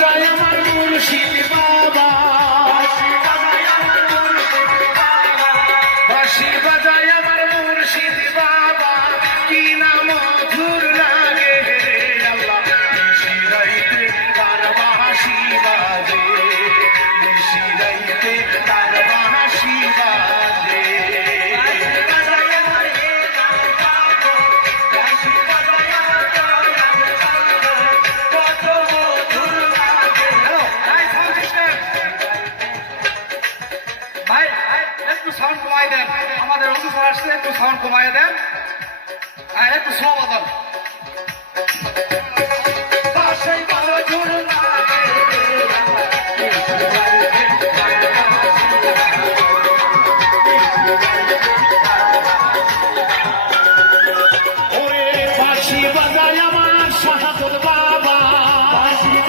বাজায় আমার মুর্শিদ বাবা, বাঁশি বাজায় আমার মুর্শিদ বাবা, কি না মধুর লাগে রে আল্লাহ। নিশিরাইতে তার বাঁশি বাজে, নিশিরাইতে তার বাঁশি বাজে। ভাই একটু সাউন্ড কমাই দেন, আমাদের অফিসার আসছে, একটু সাউন্ড কমাই দেন, একটু স্লো বাজান।